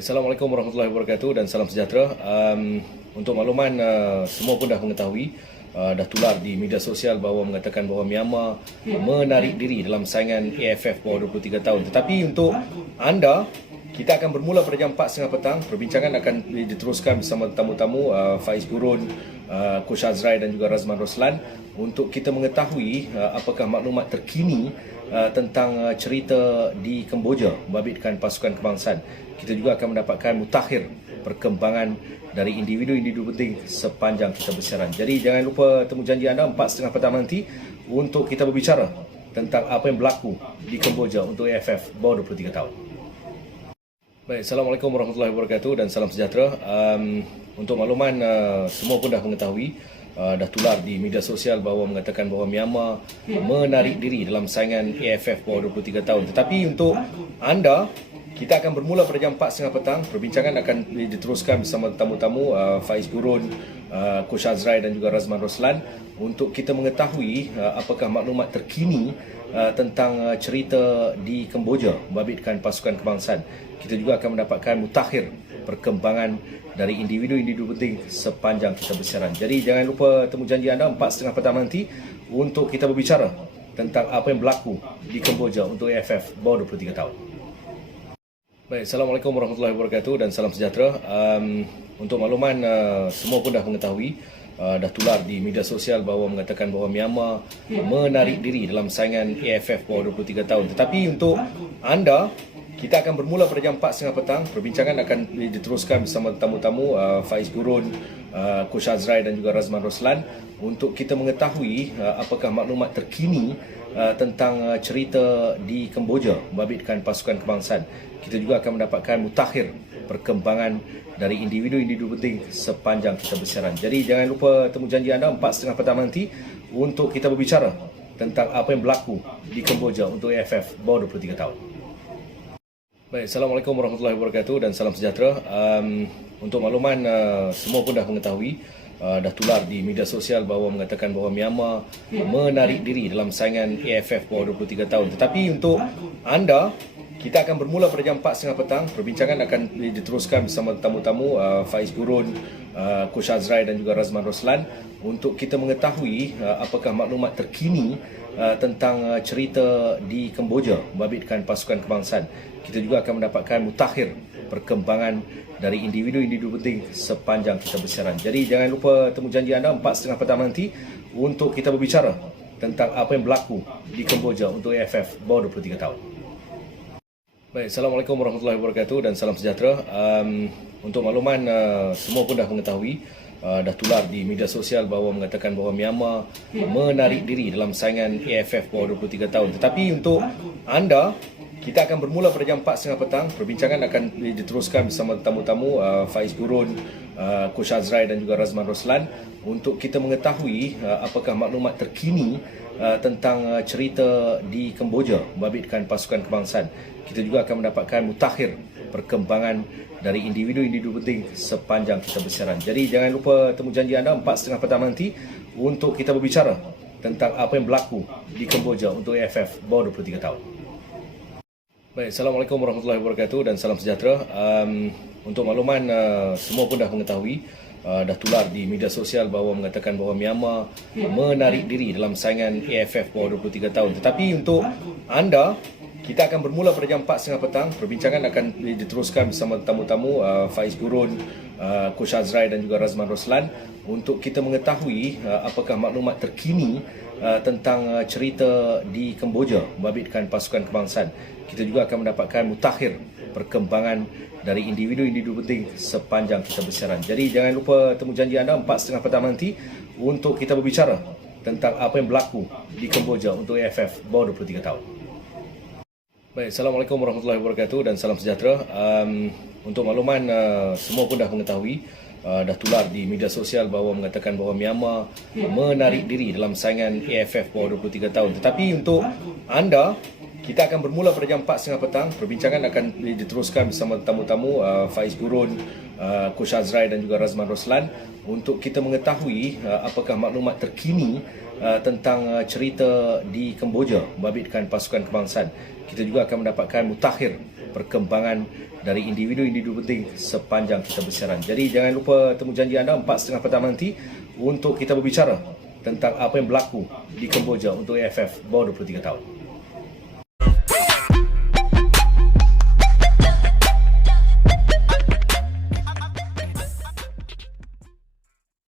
Baik, Assalamualaikum warahmatullahi wabarakatuh dan salam sejahtera. Untuk makluman, semua pun dah mengetahui, dah tular di media sosial bahawa mengatakan bahawa Myanmar menarik diri dalam saingan AFF bawah 23 tahun. Tetapi untuk anda, kita akan bermula pada jam 4.30 petang. Perbincangan akan diteruskan bersama tamu-tamu Faiz Gurun, Coach Azrai dan juga Razman Roslan untuk kita mengetahui apakah maklumat terkini tentang cerita di Kemboja membabitkan pasukan kebangsaan. Kita juga akan mendapatkan mutakhir perkembangan dari individu-individu penting sepanjang kita bersiaran. Jadi jangan lupa temu janji anda 4.30 petang nanti untuk kita berbicara tentang apa yang berlaku di Kemboja untuk AFF bawah 23 tahun. Baik, Assalamualaikum warahmatullahi wabarakatuh dan salam sejahtera. Untuk makluman, semua pun dah mengetahui, dah tular di media sosial bahawa mengatakan bahawa Myanmar menarik diri dalam saingan AFF bawah 23 tahun. Tetapi untuk anda, kita akan bermula pada jam 4.30 petang. Perbincangan akan diteruskan bersama tamu-tamu Faiz Gurun, Coach Azrai dan juga Razman Roslan untuk kita mengetahui apakah maklumat terkini tentang cerita di Kemboja membabitkan pasukan kebangsaan. Kita juga akan mendapatkan mutakhir perkembangan dari individu-individu penting sepanjang kita bersiaran. Jadi jangan lupa temu janji anda 4.30 petang nanti untuk kita berbicara tentang apa yang berlaku di Kemboja untuk AFF bawah 23 tahun. Baik, Assalamualaikum warahmatullahi wabarakatuh dan salam sejahtera. Untuk makluman, semua pun dah mengetahui, dah tular di media sosial bahawa mengatakan bahawa Myanmar menarik diri dalam saingan AFF bawah 23 tahun. Tetapi untuk anda, kita akan bermula pada jam 4.30 petang. Perbincangan akan diteruskan bersama tamu-tamu Faiz Gurun, Coach Azrai dan juga Razman Roslan untuk kita mengetahui apakah maklumat terkini tentang cerita di Kemboja membabitkan pasukan kebangsaan. Kita juga akan mendapatkan mutakhir perkembangan dari individu-individu penting sepanjang kita bersiaran. Jadi jangan lupa temu janji anda 4.30 petang nanti untuk kita berbicara tentang apa yang berlaku di Kemboja untuk AFF bawah 23 tahun. Baik, Assalamualaikum warahmatullahi wabarakatuh dan salam sejahtera. Untuk makluman, semua pun dah mengetahui, dah tular di media sosial bahawa mengatakan bahawa Myanmar menarik diri dalam saingan AFF bawah 23 tahun. Tetapi untuk anda, kita akan bermula pada jam 4.30 petang. Perbincangan akan diteruskan bersama tamu-tamu Faiz Gurun, Coach Azrai dan juga Razman Roslan untuk kita mengetahui apakah maklumat terkini tentang cerita di Kemboja membabitkan pasukan kebangsaan. Kita juga akan mendapatkan mutakhir perkembangan dari individu-individu penting sepanjang kita bersiaran. Jadi jangan lupa temu janji anda 4.30 petang nanti untuk kita berbicara tentang apa yang berlaku di Kemboja untuk AFF bawah 23 tahun. Baik, Assalamualaikum warahmatullahi wabarakatuh dan salam sejahtera. Untuk makluman, semua pun dah mengetahui, dah tular di media sosial bahawa mengatakan bahawa Myanmar menarik diri dalam saingan AFF bawah 23 tahun. Tetapi untuk anda, kita akan bermula pada jam 4.30 petang. Perbincangan akan diteruskan bersama tamu-tamu Faiz Gurun, Coach Azrai dan juga Razman Roslan untuk kita mengetahui apakah maklumat terkini tentang cerita di Kemboja membabitkan pasukan kebangsaan. Kita juga akan mendapatkan mutakhir perkembangan dari individu-individu penting sepanjang kita bersiaran. Jadi jangan lupa temu janji anda 4.30 petang nanti untuk kita berbicara tentang apa yang berlaku di Kemboja untuk AFF bawah 23 tahun. Baik, Assalamualaikum warahmatullahi wabarakatuh dan salam sejahtera. Untuk makluman, semua pun dah mengetahui, dah tular di media sosial bahawa mengatakan bahawa Myanmar menarik diri dalam saingan AFF bawah 23 tahun. Tetapi untuk anda, kita akan bermula pada jam 4.30 petang. Perbincangan akan diteruskan bersama tamu-tamu Faiz Gurun, Coach Azrai dan juga Razman Roslan untuk kita mengetahui apakah maklumat terkini tentang cerita di Kemboja membabitkan pasukan kebangsaan. Kita juga akan mendapatkan mutakhir perkembangan dari individu-individu penting sepanjang kita bersiaran. Jadi jangan lupa temu janji anda 4.30 petang nanti untuk kita berbicara tentang apa yang berlaku di Kemboja untuk AFF bawah 23 tahun. Baik, Assalamualaikum warahmatullahi wabarakatuh dan salam sejahtera. Untuk makluman, semua pun dah mengetahui, dah tular di media sosial bahawa mengatakan bahawa Myanmar menarik diri dalam saingan AFF bawah 23 tahun. Tetapi untuk anda, kita akan bermula pada jam 4.30 petang. Perbincangan akan diteruskan bersama tamu-tamu Faiz Gurun, Coach Azrai dan juga Razman Roslan untuk kita mengetahui apakah maklumat terkini tentang cerita di Kemboja membabitkan pasukan kebangsaan. Kita juga akan mendapatkan mutakhir perkembangan dari individu-individu penting sepanjang kita bersiaran. Jadi jangan lupa temu janji anda 4.30 petang nanti untuk kita berbicara tentang apa yang berlaku di Kemboja untuk AFF bawah 23 tahun.